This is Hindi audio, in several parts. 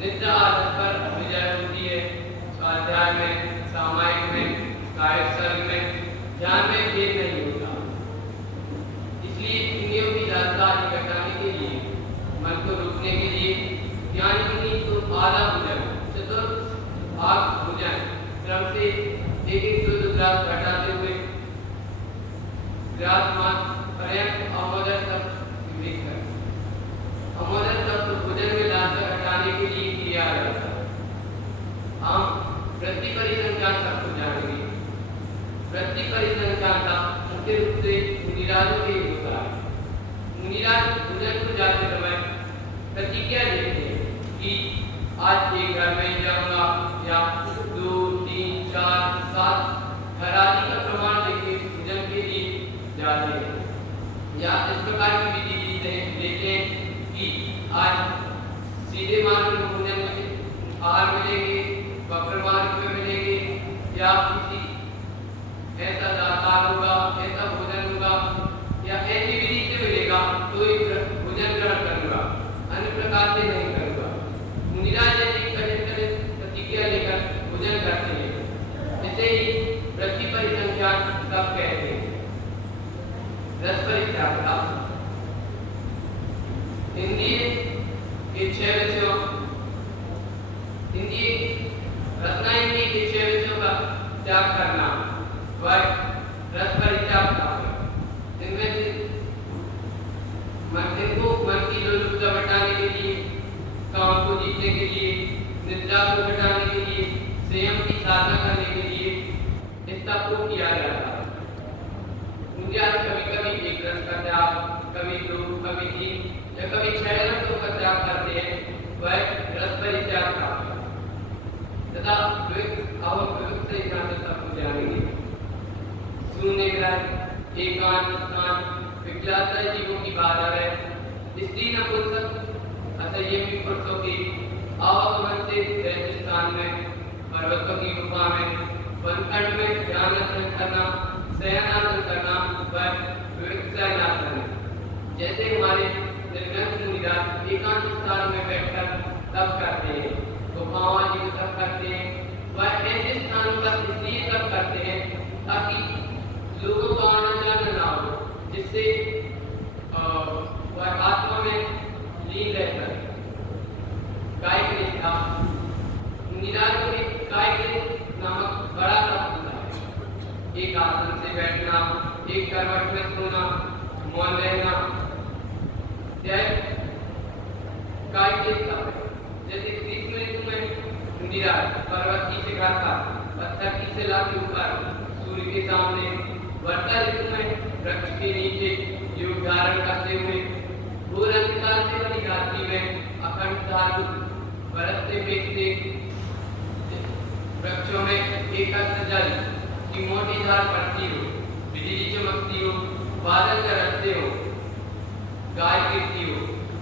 नित्य आदत पर विजय होती है, स्वाध्याय में, सामायिक में, कायस्थल में क्रम से एक एक दो दो ग्रास घटाते हुए ग्रास मान पर्यंत अमोदर तक विवेक करें। अमोदर तक भोजन में लालसा घटाने के लिए किया जाता है। हम वृत्ति परिसंख्यान सबको जानेंगे। वृत्ति परिसंख्यान का मुख्य रूप से मुनिराजों के होता है। मुनिराज भोजन को जाते समय प्रतिज्ञा लेते हैं कि आज एक घर में जाऊंगा या 2, 3, 4, 7 घर आदि का प्रमाण लेके भोजन के लिए जाते हैं। या इस प्रकार की विधि लेते हैं कि आज सीधे मार्ग में भोजन में आहार मिलेंगे, वक्र मार्ग में मिलेंगे, या किसी ऐसा दातार होगा, ऐसा भोजन होगा या ऐसी विधि से मिलेगा तो ही भोजन ग्रहण करूंगा, अन्य प्रकार से नहीं करूंगा। मुनिराज यदि प्रतिज्ञा लेकर भोजन करते हैं, इसे ही वृत्ति परिसंख्यान कब कहते हैं। रस परित्याग इंद्रिय के 6 विषयों रसना इंद्रिय के 6 विषयों का त्याग करना वह रस परित्याग का है। इनमें से मन की लोलुपता हटाने के लिए, काम को जीतने के लिए, निद्रा को घटाने के लिए, संयम की साधना करने के लिए इस तप को किया जाता है। मुनिराज कभी कभी एक रस का त्याग, कभी 2, कभी 3 या कभी 6 रसों का त्याग करते हैं, वह रस परित्याग का है। तथा विविध से सबको जानेंगे। शून्य ग्रह, एकांत स्थान, विकलांग जीवों की बाधा है। स्त्री नपुंसक असंयमी पुरुषों की आवागमन से रहते स्थान में, पर्वतों की गुफा में, वनखंड में ध्यानासन करना, शयनासन करना वह विविध शयनासन है। जैसे हमारे निर्ग्रंथ मुनिराज एकांत स्थान में बैठकर तप करते हैं, गुफाओं आदि में तप करते हैं, वह ऐसे स्थानों पर इसलिए तप करते हैं ताकि लोगों को आना जाना ना हो, जिससे वह आत्मा में लीन रह सके। काय निष्ठा मुनिराज में काय नामक बड़ा तप होता है। एक आसन से बैठना, एक करवट में सोना, मौन रहना, यह काय निष्ठा है। जैसे ग्रीष्म ऋतु में मुनिराज पर्वत की शिखर पर पत्थर की शिला के ऊपर सूर्य के सामने, वर्षा ऋतु में वृक्ष के नीचे योग धारण करते हुए, घोर अंधकार से भरी रात्रि में अखंड धातु बरसते फेंकते वृक्षों में एकत्र जल की मोटी धार पड़ती हो, बिजली चमकती हो, बादल गरजते हो, गाय गिरती हो,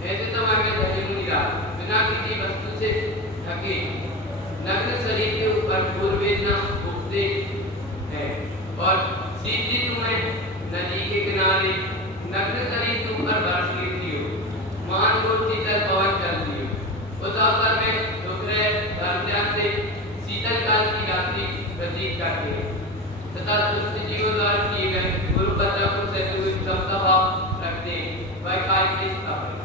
ऐसे समय में धनी मुनिराज बिना किसी वस्तु से ढके नग्न शरीर के ऊपर घोर वेदना भोगते हैं और शीत ऋतु में नदी के किनारे नग्न शरीर के ऊपर बर्फ गिरती हो, मान को शीतल पवन चलती हो। उस अवसर में दोपहर धर्म से शीतल काल की रात्रि व्यतीत करते हैं तथा दुष्ट जीवों द्वारा किए गए गुरु पत्र को सहते हुए समता भाव रखते हैं, वह काय की स्थान है।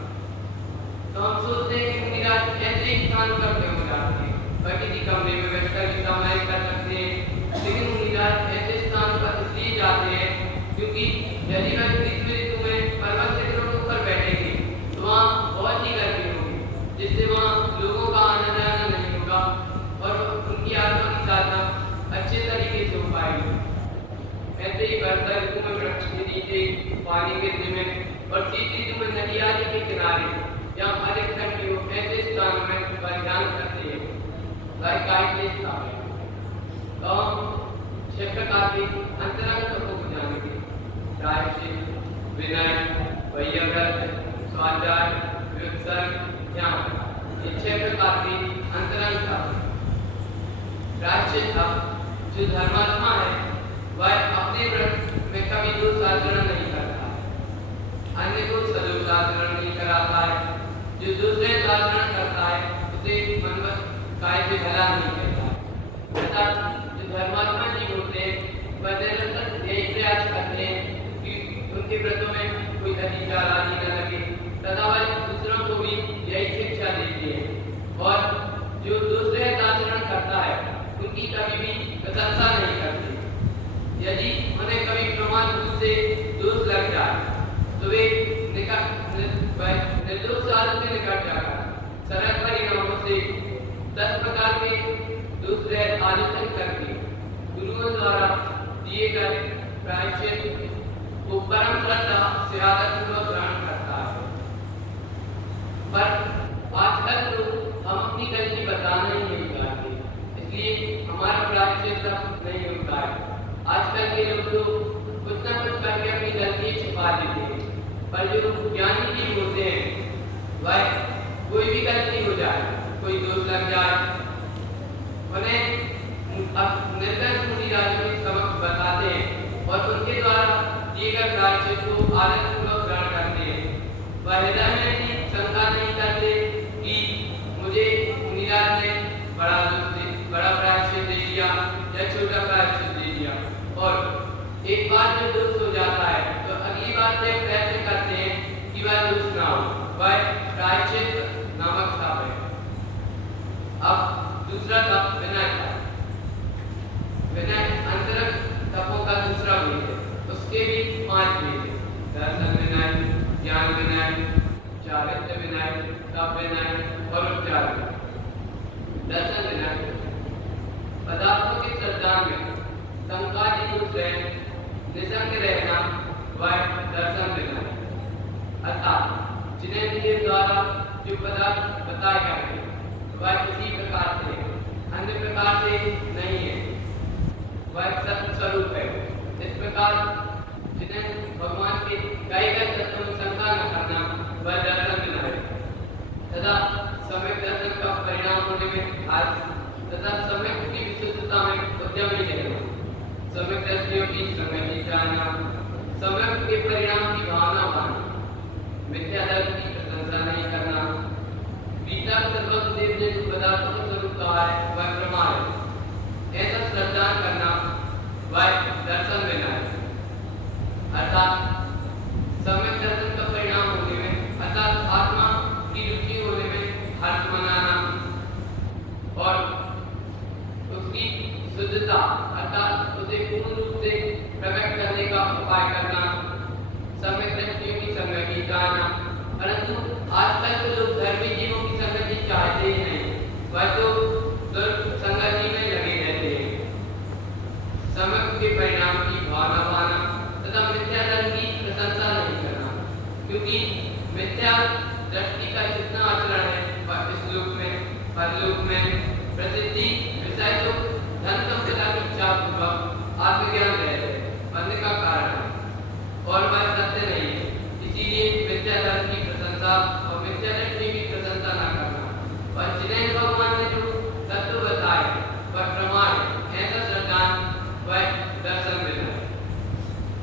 तो हम सोचते हैं कि मुनिराज ऐसे स्थान पर क्यों जाते हैं, वह किसी कमरे में बैठकर भी समय कर सकते हैं, लेकिन मुनिराज ऐसे स्थान पर इसलिए जाते हैं क्योंकि यदि वह ग्रीष्म ऋतु में पर्वत शिखरों के ऊपर बैठेंगे तो वहाँ बहुत ही गर्मी होगी, जिससे वहाँ लोगों का आना जाना नहीं होगा और उनकी आत्मा की साधना अच्छे तरीके से हो पाएगी। ऐसे ही वर्षा ऋतु में वृक्ष के नीचे पानी के में और शीत ऋतु में नदी आदि के किनारे या अधिक ठंडी हो, ऐसे स्थानों में ध्यान करते हैं, वह काय के स्थान है। तो छह प्रकार के अंतरंग तत्वों को जानेंगे। प्रायश्चित, विनय, वैयव्रत, स्वाध्याय, विसर्ग, ध्यान, ये 6 प्रकार के अंतरंग तत्व। प्रायश्चित जो धर्मात्मा है वह अपने व्रत में कभी दोष आचरण नहीं करता, अन्य को सदोष आचरण नहीं कराता है। जो दूसरे आचरण करता है उसे मनवत काय से भला नहीं कहता है। अर्थात जो धर्मात्मा जीव होते हैं वह निरंतर यही प्रयास करते हैं कि उनके व्रतों में कोई अधिकार आदि न लगे तथा वह दूसरों को भी यही शिक्षा देते हैं। और जो दूसरे आचरण करता है उनकी कभी भी आलिंगन करके गुरुओं द्वारा दिए गए प्रायश्चित को परम श्रद्धा से आदरपूर्वक ग्रहण करता है। पर आजकल तो हम अपनी गलती बताना ही नहीं चाहते, इसलिए हमारा प्रायश्चित नहीं होता है। आजकल के लोग तो कुछ न कुछ करके अपनी गलती छुपा देते हैं, पर जो ज्ञानी जीव होते हैं वह कोई भी गलती हो जाए, कोई दोष लग जाए, उन्हें निर्दय मुनिराज के समक्ष बताते हैं और उनके द्वारा दिए गए प्रायश्चित को आदरपूर्वक ग्रहण करते हैं। वह हृदय में भी शंका नहीं करते कि मुझे मुनिराज ने बड़ा प्रायश्चित दे दिया या छोटा प्रायश्चित दे दिया। और एक बार जब दोष हो जाता है तो अगली बार से प्रयत्न करते हैं कि वह दोष ना हो, वह प्रायश्चित नामक साप है। अब दूसरा तप विनय था। विनय अंतरंग तपों का दूसरा भेद है। उसके भी 5 भेद हैं: दर्शन विनय, ज्ञान विनय, चारित्र विनय, तप विनय और उपचार विनय। दर्शन विनय पदार्थों के श्रद्धान में शंकादित से निसंग रहना, वह दर्शन विनय। अर्थात जिन्हें इंद्रिय द्वारा जो पदार्थ बताए गए हैं वह इसी प्रकार से अन्य प्रकार से नहीं है, वह सत्य स्वरूप है। इस प्रकार जिन्हें भगवान के कई गए तत्वों में शंका न करना, वह दर्शन विनय है। तथा सम्यक दर्शन का परिणाम होने में आज तथा सम्यक की विशुद्धता में उद्यम ही रहना, सम्यक दर्शियों की संगति जानना, सम्यक के परिणाम की भावना मानना, मिथ्या दर्शन की प्रशंसा नहीं करना, गीता सर्वदेव ने जो पदार्थों का स्वरूप कहा है वह प्रमाण है, ऐसा श्रद्धा करना वह दर्शन विनय है। अर्थात सम्यक दर्शन का परिणाम होने में, अर्थात आत्मा की रुचि होने में हर्ष मनाना और उसकी शुद्धता अर्थात उसे पूर्ण रूप से प्रकट करने का उपाय करना, सम्यक दृष्टियों की संगति चाहना। परंतु आजकल तो लोग धर्मी जीवों की संगति चाहते ही नहीं, वह तो दुर्संगति में लगे रहते हैं। सम्यक के परिणाम की भावना पाना तथा मिथ्या धर्म की प्रशंसा नहीं करना, क्योंकि मिथ्या दृष्टि का जितना आचरण है वह इस लोक में परलोक में प्रसिद्धि विषय तो धन संपदा की इच्छा पूर्वक आत्मज्ञान रहने का कारण है और वह सत्य नहीं है। इसीलिए मिथ्या धर्म की प्रशंसा और मिथ्या दृष्टि की प्रशंसा न करना। और जिन्हें भगवान ने जो तत्व बताए वह प्रमाण है, ऐसा श्रद्धान वह दर्शन विनय।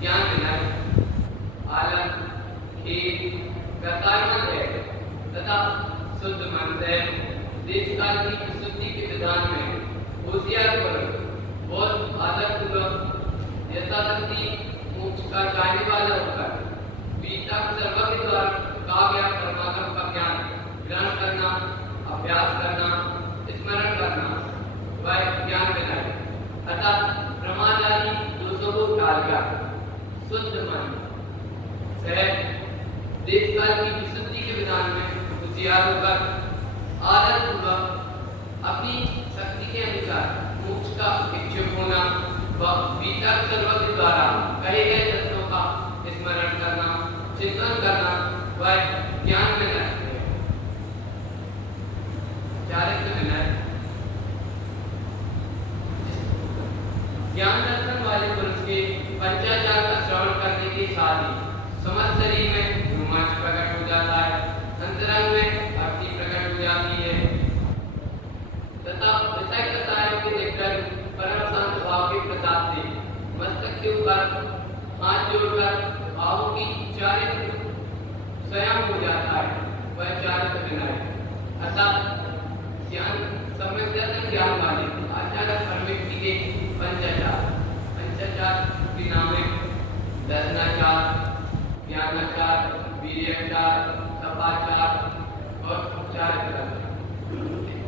ज्ञान विनय आलम खेद कर्तारमत है तथा शुद्ध मन से देश काल की विशुद्धि के विधान में होशियार बहुत आदरपूर्वक यथाशक्ति मोक्ष का चाहने वाला होकर गीता सर्व के द्वारा कहा गया परमात्मा का ज्ञान ग्रहण करना, अभ्यास करना, स्मरण करना, वह ज्ञान विनय। अर्थात प्रमादादि दोषों को टाल कर शुद्ध मन से देश काल की विशुद्धि के विधान में होशियार होकर आदरपूर्वक अपनी शक्ति के अनुसार मोक्ष का इच्छुक होना व गीता सर्व के द्वारा कहे गए तत्वों का स्मरण करना, चिंतन करना, वह ज्ञान विनय है। चारित्र विनय ज्ञान दर्शन वाले पुरुष के पंचाचार का श्रवण करने के साथ ही समस्त शरीर में रोमांच प्रकट हो जाता है, अंतरंग में भक्ति प्रकट हो जाती है तथा विषय कथाओं के देखकर परम शांत भाव के प्रताप से मस्तक के ऊपर हाथ जोड़कर भावों की चारित्र स्वयं हो जाता है, वह चारित्र विनय। अर्थात ज्ञान सम्यक दर्शन ज्ञान वाले आचार्य हर व्यक्ति के पंचाचार के नाम है दर्शनाचार, ज्ञानाचार, वीर्याचार, तपाचार और चारित्राचार।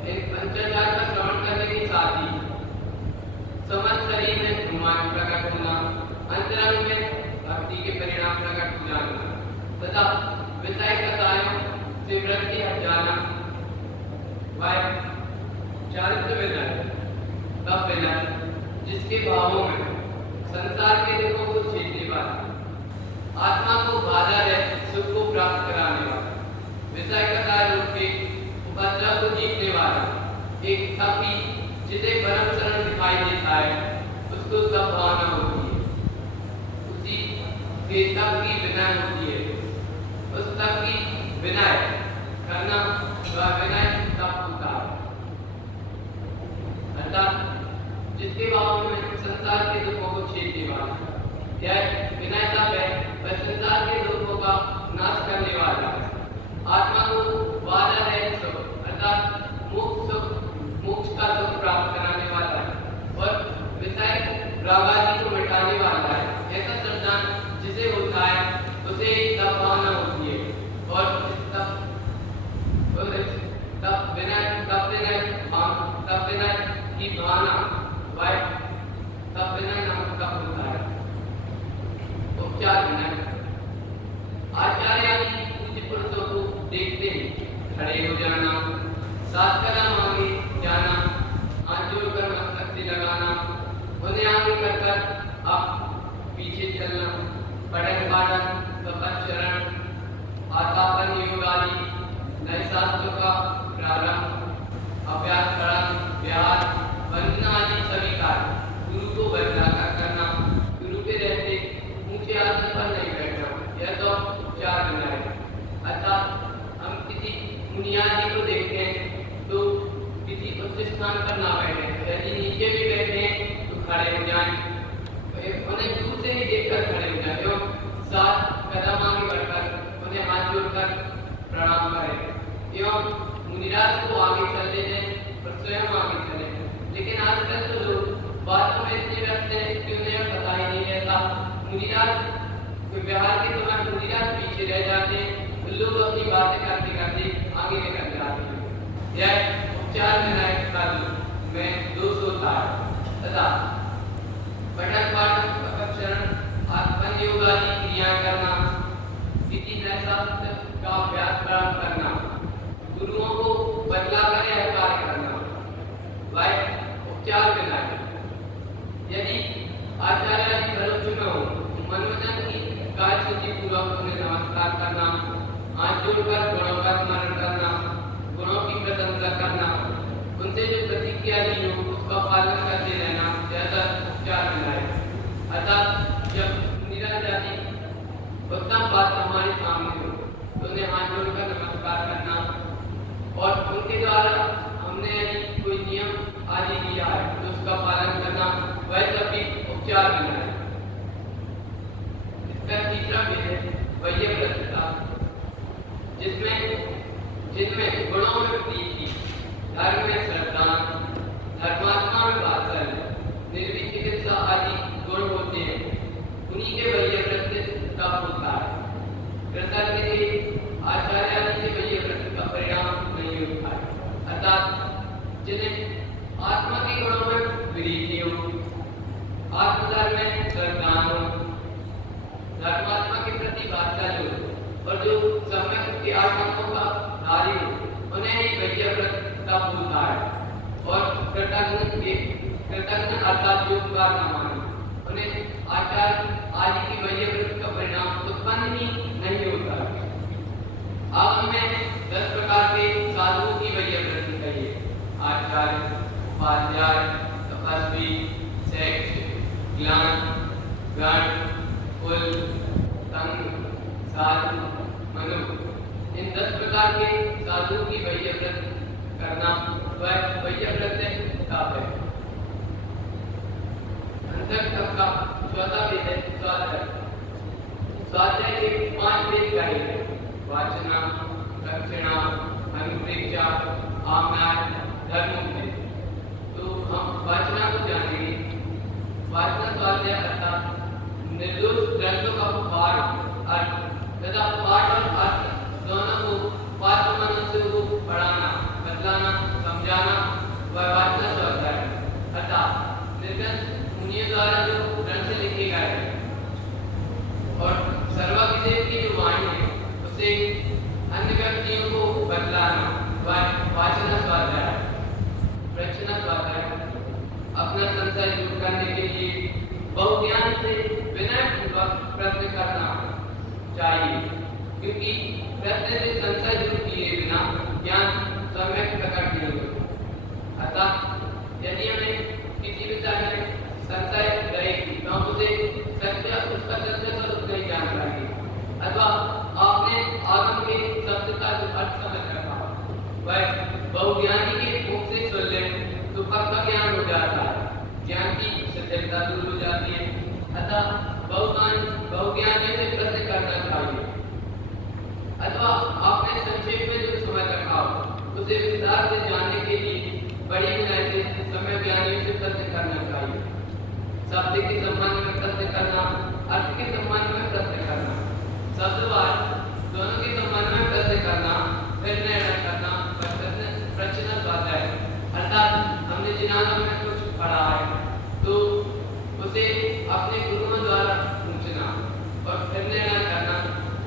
इन पंचाचार का श्रवण करने के साथ ही समस्त शरीर में रोमांच प्रकट होना, अंतरंग में भक्ति के परिणाम प्रकट हो जाना तथा विषय कथाओं से वृत्ति हट जाना, वह चारित्र विनय। तब विनय, जिसके भावों में संसार के दुखों को छेदने वाला, आत्मा को बाधा रहित सुख को प्राप्त कराने वाला, विषय कथा रूप के उपद्रव को जीतने वाला, एक तपी जिसे परम शरण दिखाई देता है, उसको तप भावना होती है। उसी के तप की विनय होती है। उस तप की विनय करना वह विनय तप होता है। अर्थात जिसके भाव में संसार के दुखों को छेदने वाला, यह विनय तप है, वह संसार के दुखों का नाश करने वाला है। आत्मा को बाधा रहित सुख अर्थात मोक्ष का सुख प्राप्त कराने वाला है और विषय रागादि को मिटाने वाला है। ऐसा श्रद्धान जिसे होता है उसे तप भावना होती है और तप विनय की भावना वह तप विनय नाम तप होता है। उपचार विनय आचार्य आदि पूज्य पुरुषों को देखते ही खड़े हो जाना, सात कदम आगे जाना, हाथ जोड़कर मस्तक से लगाना, उन्हें आगे करकर आप पीछे चलना, पढ़न पाठन तपस्चरण आतापन योग आदि नए शास्त्रों का प्रारंभ, अभ्यास करण व्यास वंदना आदि सभी कार्य गुरु को बदलाकर करना, गुरु के रहते ऊंचे आसन पर नहीं बैठना, यह तो उपचार विनय है। अर्थात हम किसी मुनियादी को देखते हैं तो किसी उच्च स्थान पर ना बैठे, यदि नीचे भी बैठे हैं तो खड़े हो जाएं, उन्हें दूर से ही देखकर खड़े हो जाएं एवं सात कदम आगे बढ़कर उन्हें हाथ जोड़कर प्रणाम करें एवं मुनिराज को आगे चलने दें और स्वयं आगे चले। लेकिन आजकल तो लोग बातों में इतने व्यस्त हैं कि उन्हें पता ही नहीं रहता। मुनिराज व्यवहार के समय मुनिराज पीछे रह जाते हैं, लोग अपनी बातें करते करते आगे निकल जाते हैं। यह उपचार विनय का में दोष होता है तथा पठन पाठन तपस्चरण आत्मन योग आदि क्रिया करना, किसी नए शास्त्र का अभ्यास प्रारंभ करना, गुरुओं को बदलाकर यह कार्य करना, वह उपचार विनय। यदि आचार्य आदि भरोच में हो, मनोजन की कार्यसूची पूर्वक उन्हें नमस्कार करना, हाथ जोड़कर गुणों का स्मरण करना, गुणों की प्रशंसा करना, उनसे जो प्रतिक्रिया दी हो उसका पालन करते रहना, यह उपचार विनय है। अर्थात जब निराश आदि उत्तम बात हमारे सामने हो तो उन्हें हाथ जोड़कर नमस्कार करना और उनके द्वारा हमने यदि कोई नियम आदि दिया है तो उसका पालन करना, वह सभी उपचार विनय है। इसका तीसरा भेद है वैयव्रतता, जिनमें गुणों में प्रीति, धर्म में श्रद्धा, धर्मात्मा में वात्सल्य, निर्भीक चिकित्सा आदि गुण होते हैं, उन्हीं के वैयव्रत तप होता है। कृतज्ञ के आचार्य आदि के वैयव्रत का परिणाम नहीं होता है। अर्थात जिन्हें आत्मा के गुणों में प्रीति हो, आत्मधर्म में श्रद्धा हो, धर्मात्मा के प्रति वात्सल्य हो और जो सम्यक के आत्माओं का धारी हो, उन्हें ही वैयव्रत तप होता है। और कृतज्ञ अर्थात योगकार न माने, उन्हें आचार्य आदि की वैयव्रत का परिणाम उत्पन्न ही नहीं होता है। अब हमें 10 प्रकार के साधुओं की वैयव्रत कहिए। आचार्य, उपाध्याय, तपस्वी, शैक्ष, ज्ञान, गण, कुल, संघ, साधु, मनु, इन 10 प्रकार के साधुओं की वैयव्रत करना वह वैयव्रत तप है। अंतर तप का चौथा भेद है स्वाध्याय। स्वाध्याय के 5 भेद कहे हैं: वाचना, दक्षिणा, अनुप्रेक्षा, आम्नाय, धर्मोपदेश। तो हम वाचना को जानेंगे। वाचना स्वाध्याय अर्थात निर्दोष ग्रंथों का पाठ अर्थ तथा पाठ और अर्थ दोनों को पाठ मनुष्य को पढ़ाना, बतलाना, समझाना वह वाचना स्वाध्याय है। अर्थात निर्गत मुनियों द्वारा जो ग्रंथ लिखे गए हैं और सर्वज्ञदेव की जो वाणी है उसे अन्य व्यक्तियों को बतलाना वह वाचना स्वाध्याय है, प्रचना स्वाध्याय है। संशय दूर करने के लिए बहुज्ञान से विनयपूर्वक प्रश्न करना चाहिए, क्योंकि प्रश्न से संशय दूर किए बिना ज्ञान सम्यक प्रकट नहीं होता। अतः यदि हमें किसी विषय में संशय रहेगी तो हम उसका सत्य स्वरूप नहीं जान पाएंगे, अथवा आपने आगम के शब्द का जो अर्थ समझ रखा वह बहुज्ञानी के मुख से सुन ले तो पक्का ज्ञान हो जाता है, ज्ञान की सत्यता दूर हो जाती है। अतः बहुज्ञानी से प्रश्न करना चाहिए, अथवा आपने संक्षेप में जो समझ रखा हो उसे विस्तार से जानने के लिए बड़ी विनय से समय ज्ञानियों से प्रश्न करना चाहिए। शब्द के संबंध में प्रश्न करना, अर्थ के संबंध में प्रश्न करना, शब्दवाद दोनों के संबंध में प्रश्न करना, फिर निर्णय करना, प्रश्न स्वाध्याय। अर्थात हमने जिन आगम में कुछ पढ़ा है तो उसे अपने गुरुओं द्वारा पूछना और फिर निर्णय करना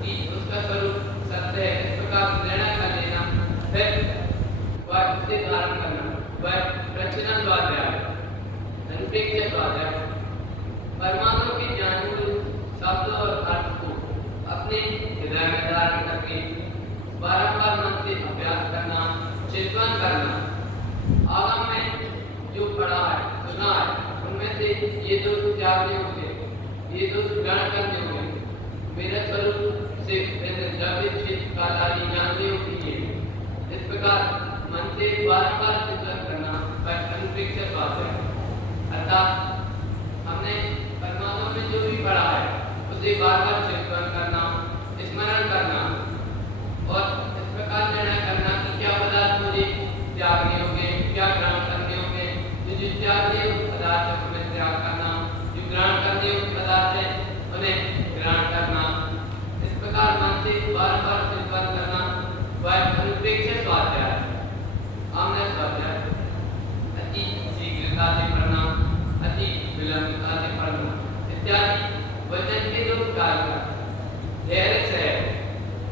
कि उसका स्वरूप सत्य है, इस प्रकार निर्णय कर लेना, फिर वह उसे धारण करना, वह प्रश्न स्वाध्याय, अनुपेक्ष स्वाध्याय। परमात्मा के ज्ञान शब्द और अर्थ को अपने हृदय में धारण करके बारंबार मन से अभ्यास करना, चिंतन करना। आगम में जो पढ़ा है, सुना है, उनमें से ये दोष त्यागने होंगे, ये दोष ग्रहण करने होंगे, मेरे स्वरूप से कालारी जानने होगी। इस प्रकार मन से बारंबार चिंतन करना वह अनुपेक्ष स्वाध्याय। अर्थात हमने परमात्मा में जो भी पढ़ा है उसे बार बार चिंतन करना, स्मरण करना और इस प्रकार निर्णय करना कि क्या पदार्थ मुझे त्यागने होंगे, क्या ग्रहण करने होंगे। जो त्यागने पदार्थ है उन्हें त्याग करना, जो ग्रहण करने पदार्थ है उन्हें ग्रहण करना। इस प्रकार मन से बार बार चिंतन करना वह अनुपेक्ष स्वाध्याय। आमने स्वाध्याय अति शीघ्रता से पढ़ना, अति विलंबता से पढ़ना इत्यादि वचन के दो कार्य धैर्य से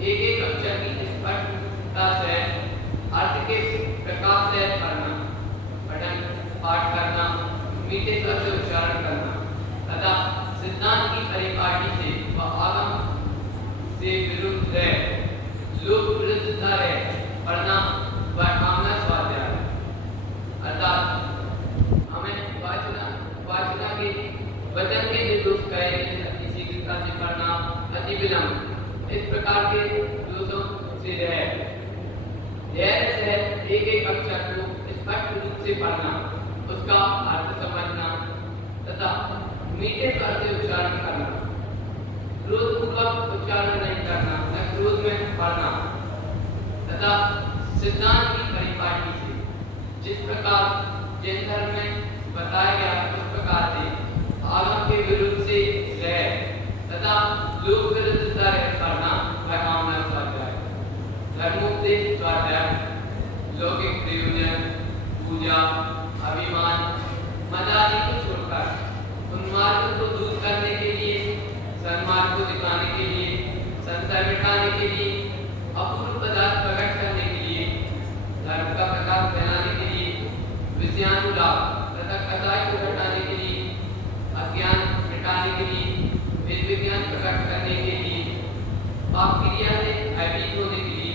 एक एक अक्षर की स्पष्टता से अर्थ के प्रकाश से पढ़ना, पठन पाठ करना, मीठे स्वर से उच्चारण करना तथा सिद्धांत की परिपाटी से व आगम से विरुद्ध है, लोक विरुद्धता है पढ़ना व कामना स्वाध्याय। अर्थात हमें वाचना के वचन के दोष कहे शीघ्रता से पढ़ना, अति विलंब, इस प्रकार के दोषों से रहे। धैर्य से एक एक अक्षर को स्पष्ट रूप से पढ़ना, उसका अर्थ समझना तथा मीठे स्वर से उच्चारण करना, क्रोधपूर्वक उच्चारण नहीं करना, न क्रोध में पढ़ना तथा सिद्धांत की परिपाटी से जिस प्रकार जिन धर्म में बताया गया उस प्रकार से आगम के विरुद्ध से रहे तथा लोक विरुद्धता करना वह कामना स्वाध्याय। धर्मोपदेश स्वाध्याय लौकिक प्रयोजन, पूजा, अभिमान, मद आदि को छोड़कर उन्मार्ग को दूर करने के लिए, सन्मार्ग को दिखाने के लिए, संशय मिटाने के लिए, अपूर्व पदार्थ प्रकट करने के लिए, धर्म का प्रकाश फैलाने के लिए, विषयानुराग तथा कसाई को हटाने के लिए, अज्ञान मिटाने के लिए, वेद विज्ञान प्रकट करने के लिए, पाप क्रिया से भयभीत होने के लिए,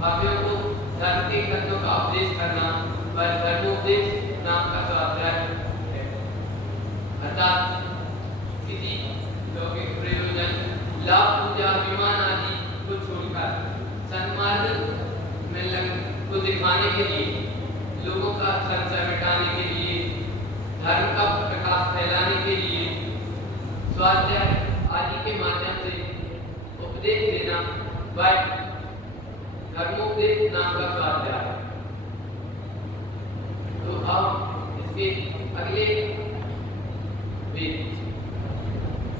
पापियों को धर्म के तत्वों का उपदेश करना वह धर्मोपदेश नाम का स्वाध्याय है। अर्थात किसी लौकिक प्रयोजन, लाभ, पूजा, अभिमान आदि को छोड़कर सन्मार्ग में को दिखाने के लिए, लोगों का संशय मिटाने के लिए, धर्म का प्रकाश फैलाने के लिए स्वाध्याय आदि के माध्यम से उपदेश देना वह धर्मोपदेश नाम का स्वाध्याय। तो अब इसके अगले वेद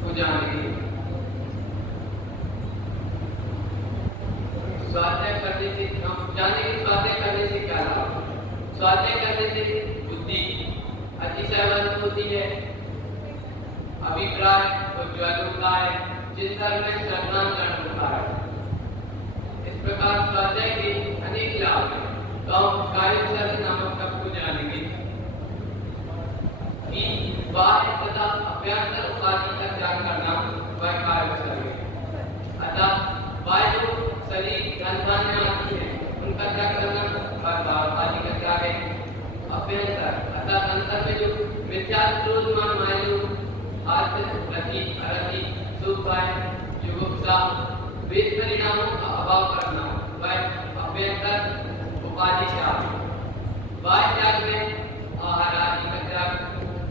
को जानेंगे। स्वाध्याय करने से हम जानेंगे स्वाध्याय करने से क्या लाभ। स्वाध्याय करने से बुद्धि अतिशयवंत होती है, अभिप्राय उज्ज्वल होता है, चिंतन में सर्वांगीण होता है। इस प्रकार स्वाध्याय के अनेक लाभ हैं। तो हम कार्यचरण नामक शब्द को जानेंगे। कि बाह्य तथा अभ्यंतर उपाधि का त्याग करना वह कार्य है। अतः बाह्य जो शरीर धन धान्य आदि है उनका त्याग करना वह उपाधि का त्याग है। अभ्यंतर अतः अंतर में जो मिथ्या क्रोध मान माया आर्थ रति अरति सुख जुगुप्सा वेद परिणामों का अभाव करना वह अभ्यंतर उपाधि त्याग। बाह्य त्याग में आहार आदि का त्याग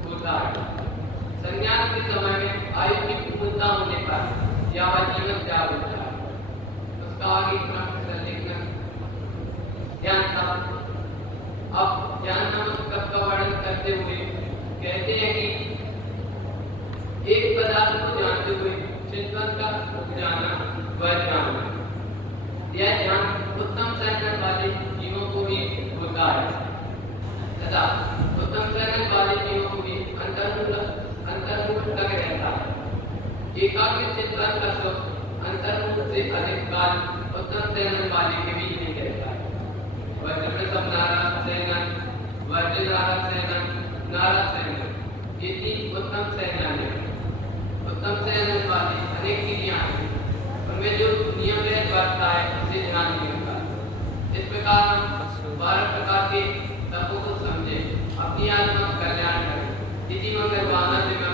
होता है। संन्यास के समय में आयु की पूर्णता होने पर यह जीवन त्याग होता है। उसका आगे लिखना ज्ञान था। अब ज्ञान नामक तत्व का वर्णन करते हुए कहते हैं कि एक पदार्थ को जानते हुए चिंतन का जाना वह ज्ञान है। यह ज्ञान उत्तम चरण वाले जीवों को ही होता है तथा उत्तम चरण वाले जीवों को भी अंतर्मुख लग रहता है। एकाग्र चिंतन का सुख अंतर्मुख से अधिक काल उत्तम चरण वाले के बीच नहीं रहता है। वज्रप्रसव नारद सेनन, वज्रनारद सेनन, नारद सेनन ये तीन उत्तम सेनानी हैं। उत्तम सेनन वाले अनेक क्रिया हैं, उनमें जो नियम रहत वर्तता है उसे ध्यान नहीं होता। इस प्रकार हम 12 प्रकार के तत्वों को समझे, अपनी आत्मा का कल्याण करें। इसी मंगल वाहना से मैं